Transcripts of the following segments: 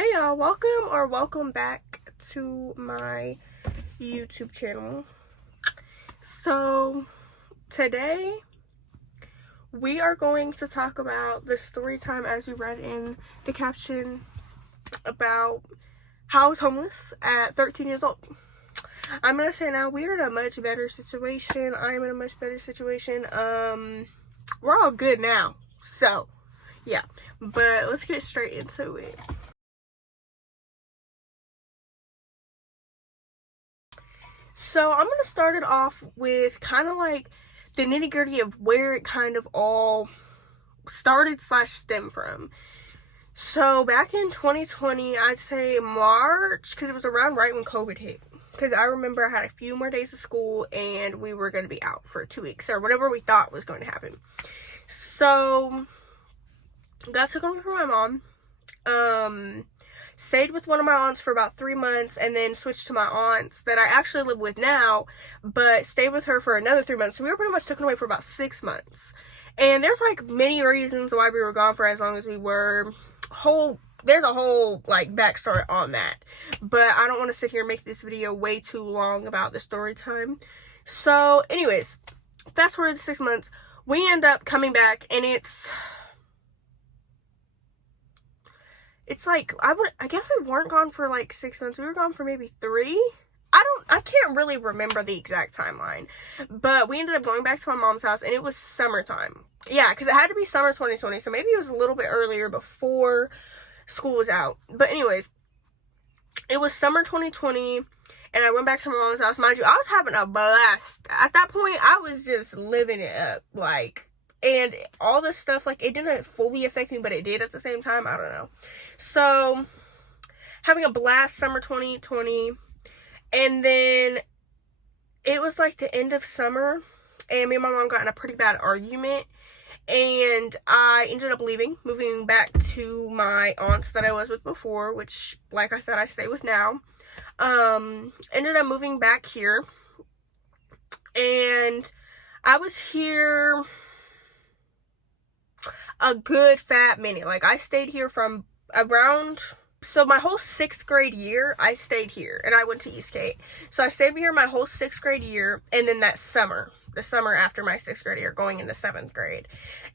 Hey y'all, welcome back to my YouTube channel. So today we are going to talk about the story time, as you read in the caption, about how I was homeless at 13 years old. I'm gonna say now we're in a much better situation. I am in a much better situation. We're all good now. So yeah, but let's get straight into it. So I'm gonna start it off with kind of like the nitty gritty of where it kind of all started / stemmed from. So back in 2020, I'd say March, because it was around right when COVID hit. Because I remember I had a few more days of school and we were going to be out for 2 weeks or whatever we thought was going to happen. So got taken away from my mom. Stayed with one of my aunts for about 3 months and then switched to my aunts that I actually live with now, but stayed with her for another 3 months. So we were pretty much taken away for about 6 months. And there's like many reasons why we were gone for as long as we were. There's a whole like backstory on that, but I don't want to sit here and make this video way too long about the story time. So anyways, fast forward to 6 months, we end up coming back, and it's like, I guess we weren't gone for like 6 months. We were gone for maybe 3. I can't really remember the exact timeline, but we ended up going back to my mom's house, and it was summertime. Yeah, because it had to be summer 2020, so maybe it was a little bit earlier before school was out. But anyways, it was summer 2020, and I went back to my mom's house. Mind you, I was having a blast. At that point, I was just living it up, like, and all this stuff, like, it didn't fully affect me, but it did at the same time. I don't know. So, having a blast summer 2020, and then it was like the end of summer, and me and my mom got in a pretty bad argument, and I ended up moving back to my aunts that I was with before, which, like I said, I stay with now. Ended up moving back here, and I was here a good fat minute. Like, I stayed here from around, so my whole 6th grade year, I stayed here, and I went to Eastgate. So I stayed here my whole 6th grade year, and then that summer, the summer after my 6th grade year, going into 7th grade.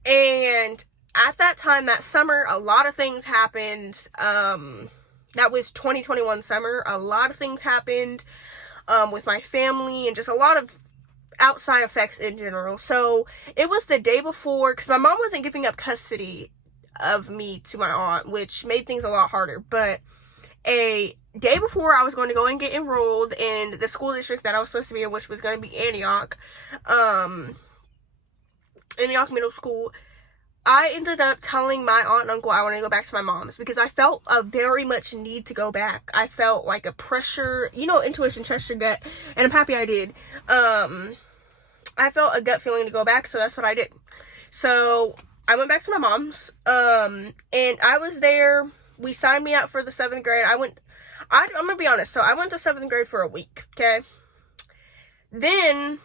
And at that time, that summer, a lot of things happened. That was 2021 summer. A lot of things happened with my family, and just a lot of outside effects in general. So it was the day before, because my mom wasn't giving up custody of me to my aunt, which made things a lot harder. But a day before I was going to go and get enrolled in the school district that I was supposed to be in, which was going to be Antioch Middle School, I ended up telling my aunt and uncle I want to go back to my mom's, because I felt a very much need to go back. I felt like a pressure, intuition, trust your gut, and I'm happy I did. I felt a gut feeling to go back, so that's what I did. So I went back to my mom's, and I was there. We signed me up for the 7th grade. I'm gonna be honest, so I went to 7th grade for a week, okay? Then,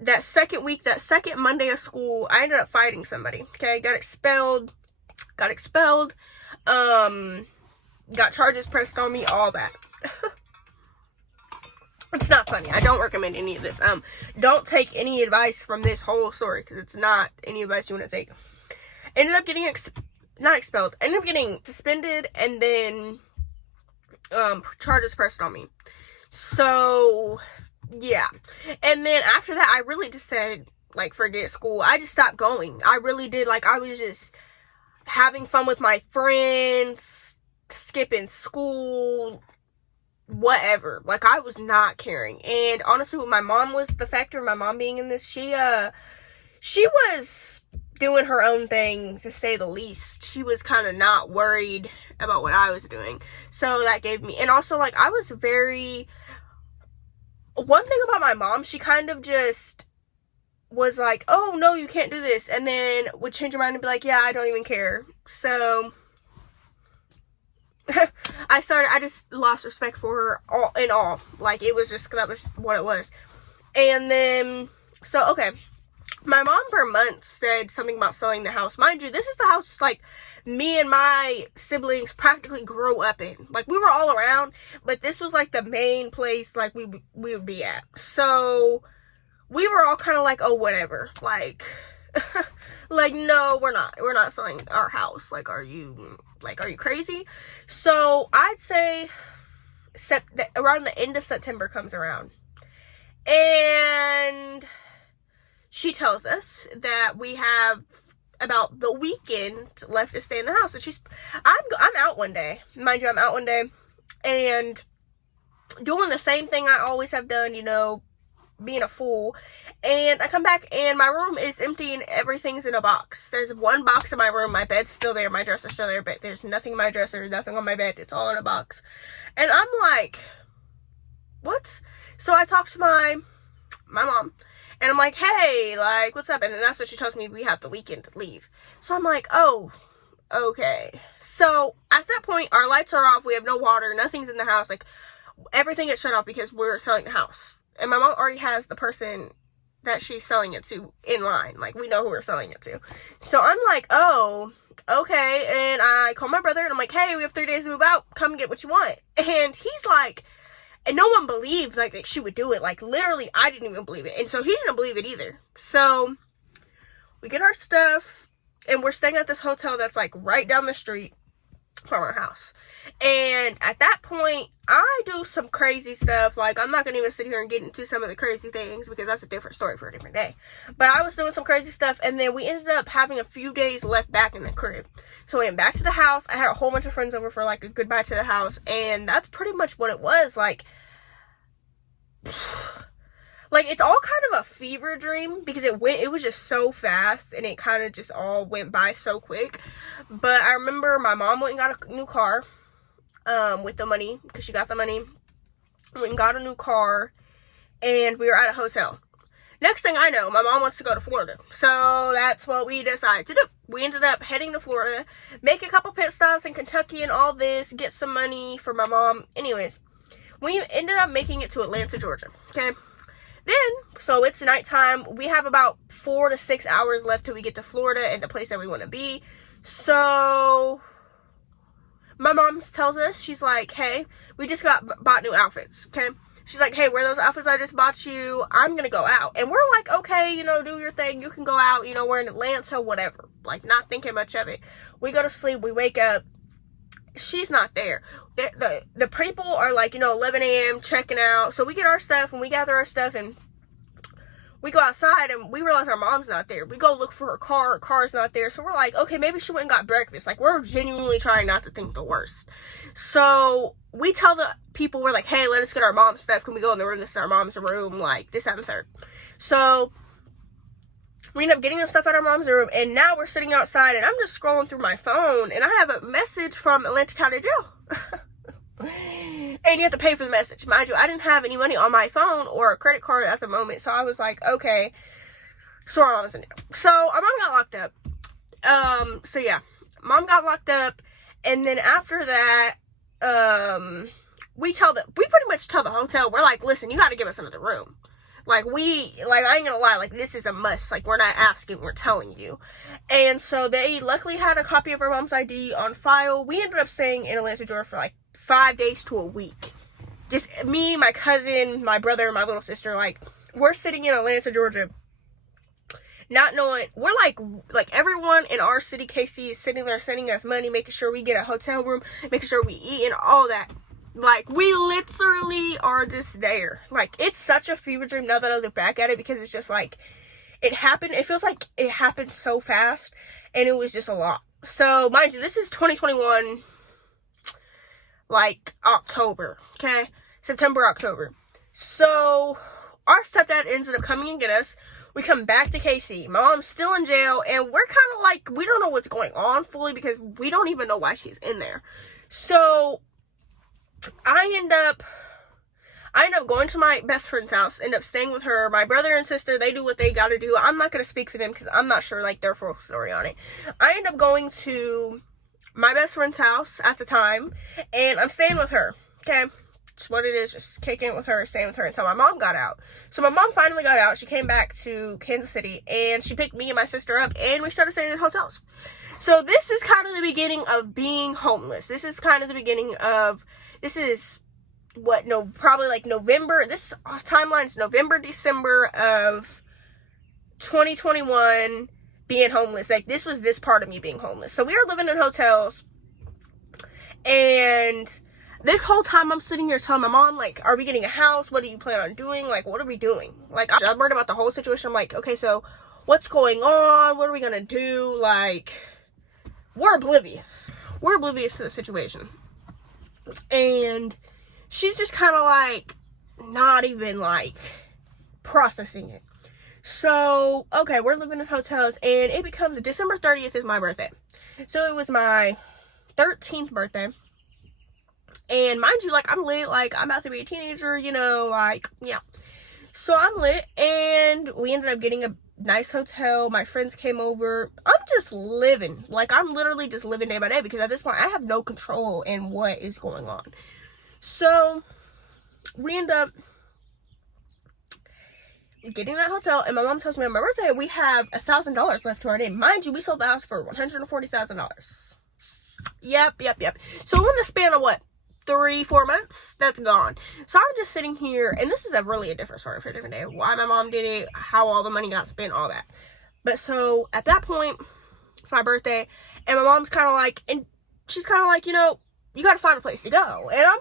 that second week, that second Monday of school, I ended up fighting somebody, okay? Got expelled, got charges pressed on me, all that. It's not funny. I don't recommend any of this. Don't take any advice from this whole story, because it's not any advice you want to take. Ended up getting not expelled. Ended up getting suspended, and then charges pressed on me. So yeah. And then after that, I really just said, like, forget school. I just stopped going. I really did. Like, I was just having fun with my friends, skipping school, whatever. Like, I was not caring. And honestly, with my mom was the factor of my mom being in this. She was doing her own thing, to say the least. She was kind of not worried about what I was doing. So that gave me, and also, like, I was one thing about my mom, she kind of just was like, oh no, you can't do this, and then would change her mind and be like, yeah, I don't even care. So I just lost respect for her all. Like, it was just, that was what it was. And then, so, okay, my mom for months said something about selling the house. Mind you, this is the house, like, me and my siblings practically grew up in. Like, we were all around, but this was like the main place like we would be at. So we were all kind of like, oh, whatever. Like, like, no, we're not selling our house. Like, are you crazy? So I'd say around the end of September comes around, and she tells us that we have about the weekend left to stay in the house. And I'm out one day, mind you. I'm out one day and doing the same thing I always have done, you know, being a fool. And I come back and my room is empty and everything's in a box. There's one box in my room. My bed's still there. My dresser's still there. But there's nothing in my dresser. Nothing on my bed. It's all in a box. And I'm like, what? So I talk to my mom. And I'm like, hey, like, what's up? And then that's what she tells me, we have the weekend to leave. So I'm like, oh, okay. So at that point, our lights are off. We have no water. Nothing's in the house. Like, everything is shut off because we're selling the house. And my mom already has the person that she's selling it to in line. Like, we know who we're selling it to. So I'm like, oh, okay. And I call my brother and I'm like, hey, we have 3 days to move out. Come get what you want. And he's like, and no one believed, like, that she would do it. Like, literally, I didn't even believe it. And so he didn't believe it either. So we get our stuff and we're staying at this hotel that's, like, right down the street from our house. And at that point, I do some crazy stuff. Like, I'm not going to even sit here and get into some of the crazy things because that's a different story for a different day. But I was doing some crazy stuff, and then we ended up having a few days left back in the crib. So we went back to the house. I had a whole bunch of friends over for, like, a goodbye to the house, and that's pretty much what it was. Like, it's all kind of a fever dream because it was just so fast, and it kind of just all went by so quick. But I remember my mom went and got a new car. With the money, because she got the money, went and got a new car, and we were at a hotel. Next thing I know, my mom wants to go to Florida, so that's what we decided to do. We ended up heading to Florida, make a couple pit stops in Kentucky and all this, get some money for my mom. Anyways, we ended up making it to Atlanta, Georgia, okay? Then, so it's nighttime, we have about 4 to 6 hours left till we get to Florida and the place that we want to be. So my mom tells us, she's like, hey, we just bought new outfits, okay? She's like, hey, wear those outfits I just bought you. I'm going to go out. And we're like, okay, you know, do your thing. You can go out, you know, we're in Atlanta, whatever. Like, not thinking much of it. We go to sleep. We wake up. She's not there. The people are like, you know, 11 a.m. checking out. So we get our stuff and we gather our stuff and we go outside and we realize our mom's not there. We go look for her car. Her car's not there. So we're like, okay, maybe she went and got breakfast. Like, we're genuinely trying not to think the worst. So we tell the people, we're like, hey, let us get our mom's stuff. Can we go in the room? This is our mom's room. Like, this, that, and the third. So we end up getting the stuff out of our mom's room. And now we're sitting outside and I'm just scrolling through my phone. And I have a message from Atlanta County Jail. And you have to pay for the message. Mind you, I didn't have any money on my phone or a credit card at the moment. So I was like, okay. So our mom's in jail. So our mom got locked up. So yeah. Mom got locked up. And then after that, we pretty much tell the hotel, we're like, listen, you got to give us another room. Like, I ain't gonna lie, like, this is a must. Like, we're not asking, we're telling you. And so they luckily had a copy of our mom's ID on file. We ended up staying in Atlanta, Georgia for like 5 days to a week. Just me, my cousin, my brother, and my little sister. Like, we're sitting in Atlanta, Georgia, not knowing, we're like everyone in our city, KC, is sitting there sending us money, making sure we get a hotel room, making sure we eat and all that. Like, we literally are just there. Like, it's such a fever dream now that I look back at it, because it's just like, it happened, it feels like it happened so fast, and it was just a lot. So, mind you, this is 2021, like, October, okay? September, October. So, our stepdad ends up coming and get us. We come back to KC. My mom's still in jail, and we're kind of like, we don't know what's going on fully, because we don't even know why she's in there. So, I end up going to my best friend's house, end up staying with her. My brother and sister, they do what they gotta do. I'm not gonna speak for them, because I'm not sure, like, their full story on it. I end up going to my best friend's house at the time, and I'm staying with her, okay? It's what it is, just kicking it with her, staying with her until my mom got out. So my mom finally got out. She came back to Kansas City, and she picked me and my sister up, and we started staying in hotels. So this is kind of the beginning of being homeless. This is kind of the beginning of, this is what, no, probably like November, this timeline's November, December of 2021, being homeless. Like, this was this part of me being homeless. So we were living in hotels, and this whole time I'm sitting here telling my mom, like, are we getting a house? What do you plan on doing? Like, what are we doing? Like, I'm worried about the whole situation. I'm like, okay, so what's going on? What are we gonna do? Like, we're oblivious. We're oblivious to the situation. And she's just kind of like, not even like processing it. So, okay, we're living in hotels, and it becomes December 30th is my birthday. So it was my 13th birthday. And mind you, like, I'm lit, like, I'm about to be a teenager, you know, like, yeah. So I'm lit, and we ended up getting a nice hotel. My friends came over. I'm just living. Like, I'm literally just living day by day, because at this point, I have no control in what is going on. So, we end up getting that hotel, and my mom tells me on my birthday, we have $1,000 left to our name. Mind you, we sold the house for $140,000. Yep. So in the span of what, 3-4 months, that's gone. So I'm just sitting here, and this is really a different story for a different day. Why my mom did it, how all the money got spent, all that. But so at that point, it's my birthday, and my mom's kind of like, and she's kind of like, you know, you got to find a place to go. And I'm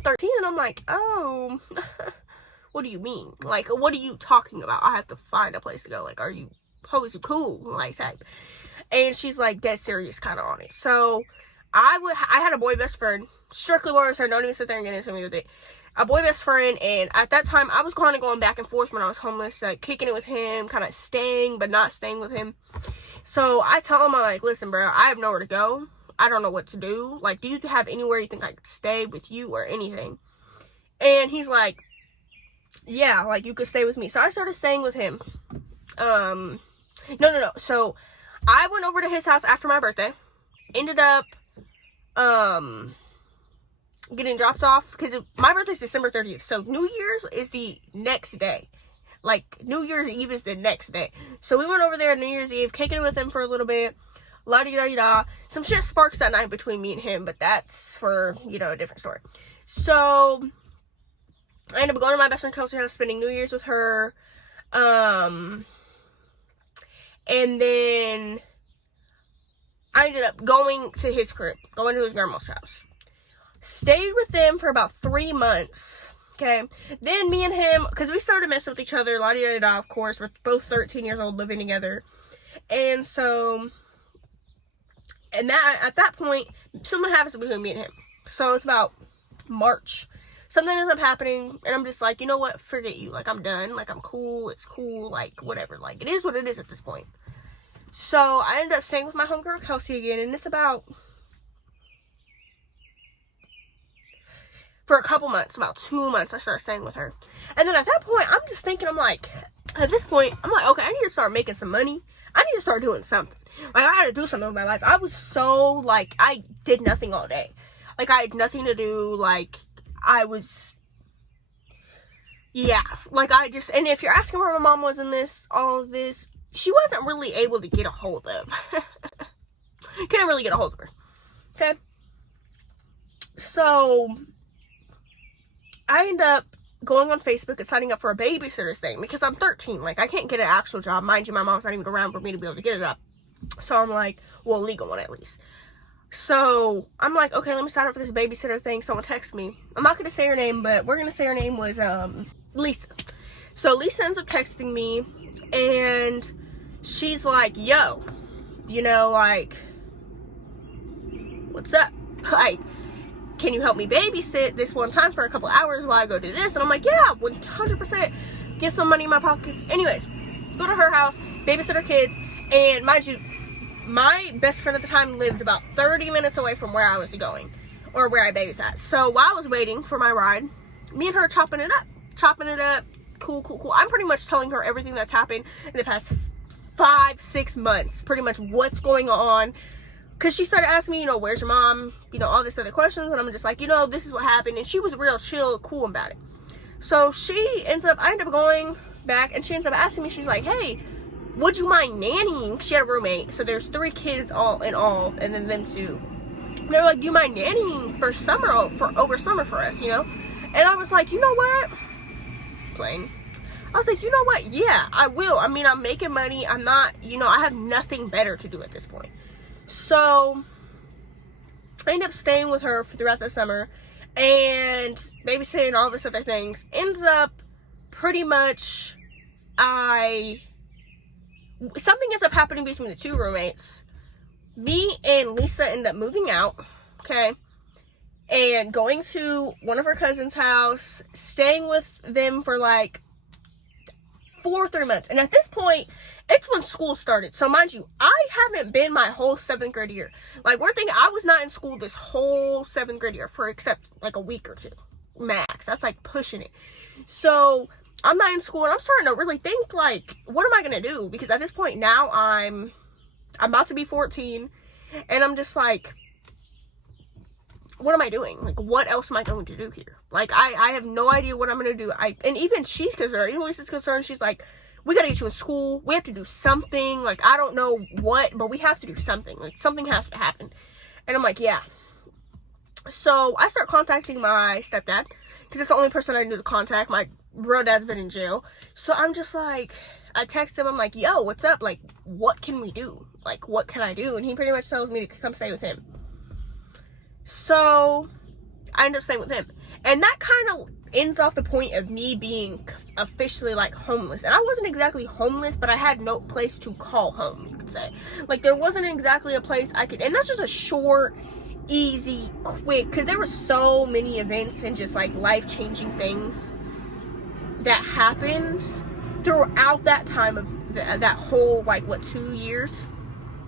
13, and I'm like, oh, what do you mean? Like, what are you talking about? I have to find a place to go. Like, are you cool? Like, type. And she's like dead serious kind of on it. So I had a boy best friend, strictly boy best friend, don't even sit there and get into me with it. A boy best friend, and at that time I was kind of going back and forth when I was homeless, like kicking it with him, kind of staying but not staying with him. So I tell him, I'm like, listen bro, I have nowhere to go. I don't know what to do. Like, do you have anywhere you think I could stay with you or anything? And he's like, yeah, like, you could stay with me. So I started staying with him. No. So I went over to his house after my birthday. Ended up, getting dropped off. Because my birthday's December 30th. So New Year's is the next day. Like, New Year's Eve is the next day. So we went over there on New Year's Eve, kicking it with him for a little bit. La-di-da-di-da. Some shit sparks that night between me and him. But that's for, you know, a different story. So I ended up going to my best friend Kelsey's house, spending New Year's with her. And then I ended up going to his crib, going to his grandma's house. Stayed with them for about 3 months. Okay. Then me and him, because we started messing with each other, la-di-da-da, of course. We're both 13 years old living together. And so, and that, at that point, something happens between me and him. So it's about March. Something ends up happening, and I'm just like, you know what, forget you. Like, I'm done. Like, I'm cool. It's cool. Like, whatever. Like, it is what it is at this point. So I ended up staying with my homegirl Kelsey again, and it's about, for a couple months, about 2 months, I started staying with her. And then at that point, I'm just thinking, I'm like, at this point, I'm like, okay, I need to start making some money. I need to start doing something. Like, I had to do something with my life. I was so, like, I did nothing all day. Like, I had nothing to do. Like, I was, yeah, like, I just, and if you're asking where my mom was in this, all of this, she wasn't really able to get a hold of. Couldn't really get a hold of her. Okay. So I end up going on Facebook and signing up for a babysitter's thing because I'm 13. Like, I can't get an actual job. Mind you, my mom's not even around for me to be able to get a job. So I'm like, well, a legal one at least. So I'm like, okay, let me sign up for this babysitter thing. Someone texted me. I'm not going to say her name, but we're going to say her name was Lisa. So Lisa ends up texting me, and she's like, yo, you know, like, what's up? Like, can you help me babysit this one time for a couple hours while I go do this? And I'm like, yeah, 100%. Get some money in my pockets. Anyways, go to her house, babysit her kids, and mind you, my best friend at the time lived about 30 minutes away from where I was going, or where I babysat. So while I was waiting for my ride, me and her chopping it up, cool. I'm pretty much telling her everything that's happened in the past 5-6 months, pretty much what's going on. Because she started asking me, you know, where's your mom? You know, all this other questions. And I'm just like, you know, this is what happened. And she was real chill, cool about it. So I end up going back, and she ends up asking me, she's like, hey, would you mind nannying? She had a roommate, so there's 3 kids all in all, and then them 2. They're like, do you mind nannying for over summer for us, you know? And I was like, you know what? Plain. I was like, you know what? Yeah, I will. I mean, I'm making money. I'm not, you know, I have nothing better to do at this point. So I ended up staying with her for the rest of the summer and babysitting, all this other things. Ends up pretty much something ends up happening between the 2 roommates. Me and Lisa end up moving out, okay, and going to one of her cousin's house, staying with them for like 4 or 3 months. And at this point, it's when school started. So mind you, I haven't been my whole 7th grade year. Like, we're thinking I was not in school this whole 7th grade year for except like a week or 2 max. That's like pushing it. So I'm not in school, and I'm starting to really think, like, what am I gonna do? Because at this point now I'm about to be 14, and I'm just like, what am I doing? Like, what else am I going to do here? Like, I have no idea what I'm going to do. And even she's concerned, even Lisa's concerned, she's like, we got to get you in school. We have to do something. Like, I don't know what, but we have to do something. Like, something has to happen. And I'm like, yeah. So I start contacting my stepdad, because it's the only person I knew to contact. My real dad's been in jail. So I'm just like, I text him, I'm like, yo, what's up? Like, what can we do? Like, what can I do? And he pretty much tells me to come stay with him. So I end up staying with him. And that kind of ends off the point of me being officially like homeless. And I wasn't exactly homeless, but I had no place to call home, you could say. Like, there wasn't exactly a place I could, and that's just a short, easy, quick, because there were so many events and just like life-changing things that happened throughout that time of that whole, like, what, 2 years,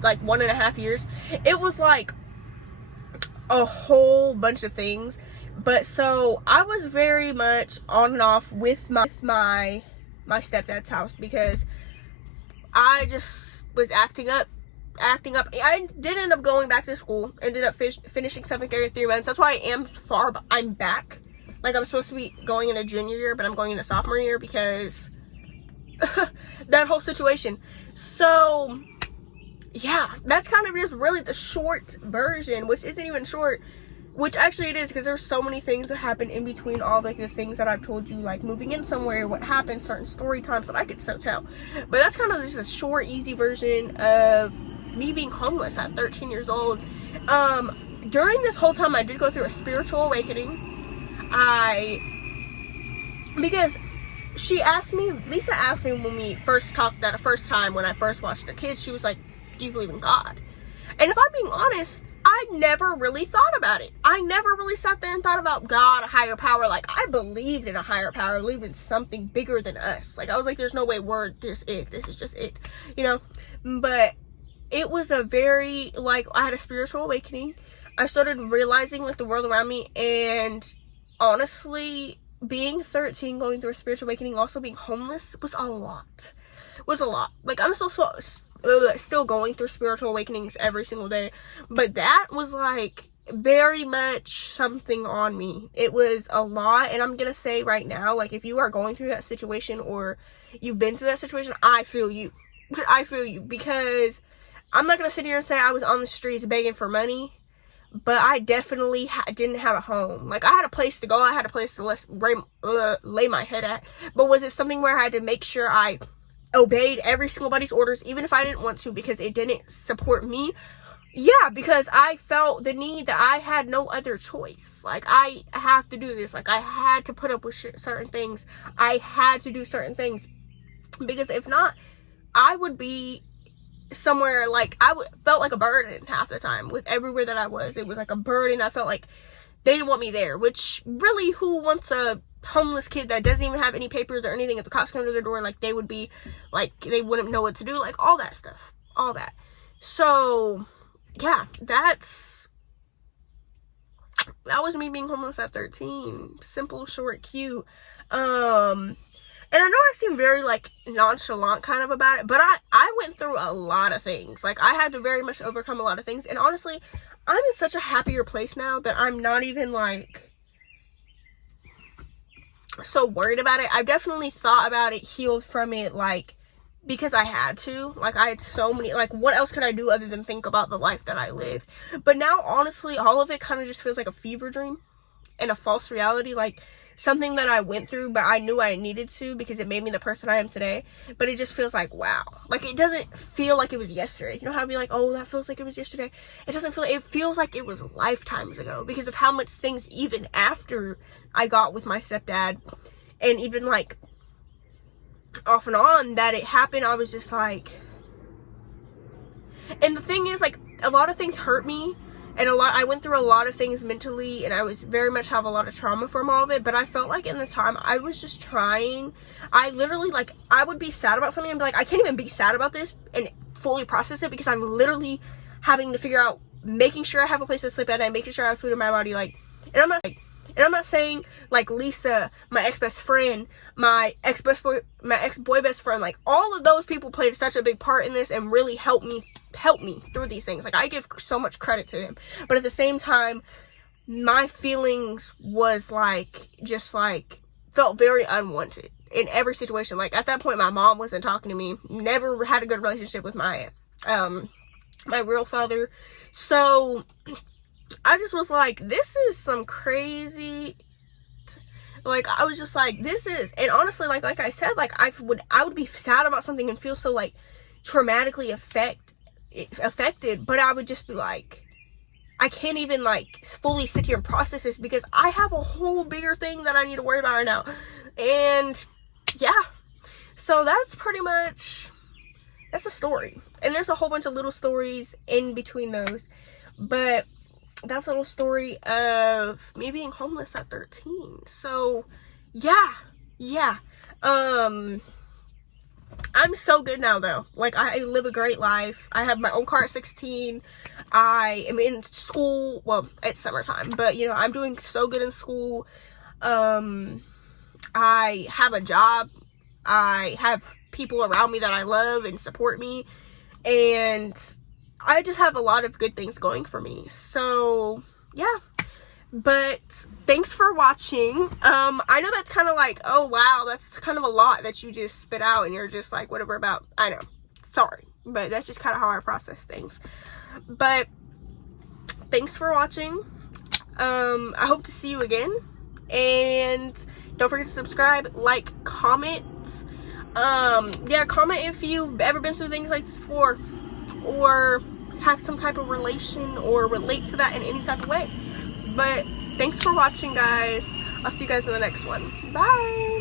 like 1.5 years. It was like a whole bunch of things. But so I was very much on and off with my stepdad's house, because I just was acting up. I did end up going back to school, ended up finishing 7th grade in 3 months. That's why I'm back. Like, I'm supposed to be going in a junior year, but I'm going in a sophomore year because that whole situation. So yeah, that's kind of just really the short version, which isn't even short, which actually it is, because there's so many things that happen in between all like the things that I've told you, like moving in somewhere, what happened, certain story times that I could still tell. But that's kind of just a short, easy version of me being homeless at 13 years old. During this whole time, I did go through a spiritual awakening. Because Lisa asked me when we first talked that first time, when I first watched the kids, she was like, do you believe in God? And if I'm being honest, I never really thought about it. I never really sat there and thought about God, a higher power. Like, I believed in a higher power, I believed in something bigger than us. Like, I was like, there's no way this is just it, you know? But it was a very, like, I had a spiritual awakening. I started realizing, like, the world around me, and honestly, being 13, going through a spiritual awakening, also being homeless, was a lot. Like, I'm still going through spiritual awakenings every single day, but that was like very much something on me. It was a lot, and I'm gonna say right now, like, if you are going through that situation or you've been through that situation, I feel you. I feel you, because I'm not gonna sit here and say I was on the streets begging for money, but I definitely didn't have a home. Like, I had a place to go, I had a place to lay my head at, but was it something where I had to make sure I obeyed every single body's orders, even if I didn't want to, because it didn't support me? Yeah, because I felt the need that I had no other choice. Like, I have to do this. Like, I had to put up with certain things. I had to do certain things, because if not, I would be somewhere, like, felt like a burden half the time with everywhere that I was. It was like a burden. I felt like they didn't want me there, which really, who wants a homeless kid that doesn't even have any papers or anything? If the cops come to their door, like, they would be like, they wouldn't know what to do, like, all that stuff, all that. So yeah, that was me being homeless at 13. Simple, short, cute. And I know I seem very, like, nonchalant kind of about it, but I went through a lot of things. Like, I had to very much overcome a lot of things, and honestly, I'm in such a happier place now that I'm not even, like, so worried about it. I've definitely thought about it, healed from it, like, because I had to. Like, I had so many, like, what else could I do other than think about the life that I live? But now, honestly, all of it kind of just feels like a fever dream and a false reality, like something that I went through, but I knew I needed to because it made me the person I am today. But it just feels like, wow. Like, it doesn't feel like it was yesterday. You know how I'd be like, oh, that feels like it was yesterday? It doesn't feel, it feels like it was lifetimes ago because of how much things, even after I got with my stepdad, and even, like, off and on that it happened, I was just like, and the thing is, like, a lot of things hurt me, and I went through a lot of things mentally, and I was very much have a lot of trauma from all of it, but I felt like in the time I was just trying. I literally, like, I would be sad about something and be like, I can't even be sad about this and fully process it because I'm literally having to figure out, making sure I have a place to sleep at night, making sure I have food in my body, like, and I'm not saying, like, Lisa, my ex-best friend, my ex-boy best friend, like, all of those people played such a big part in this and really helped me through these things. Like, I give so much credit to them. But at the same time, my feelings was, like, just, like, felt very unwanted in every situation. Like, at that point, my mom wasn't talking to me. Never had a good relationship with my real father. So I just was like, this is some crazy, like, I was just like, this is, and honestly, like I said, like, I would be sad about something and feel so, like, traumatically affected, but I would just be like, I can't even, like, fully sit here and process this because I have a whole bigger thing that I need to worry about right now. And yeah, so that's pretty much, that's a story, and there's a whole bunch of little stories in between those, but that's a little story of me being homeless at 13. So yeah, I'm so good now, though. Like, I live a great life. I have my own car at 16. I am in school. Well, it's summertime, but, you know, I'm doing so good in school. I have a job. I have people around me that I love and support me, and I just have a lot of good things going for me. So yeah, but thanks for watching. I know that's kind of like, oh wow, that's kind of a lot that you just spit out and you're just like, whatever about, I know, sorry, but that's just kind of how I process things. But thanks for watching. I hope to see you again, and don't forget to subscribe, like, comment. Yeah, comment if you've ever been through things like this before, or have some type of relation or relate to that in any type of way. But thanks for watching, guys. I'll see you guys in the next one. Bye.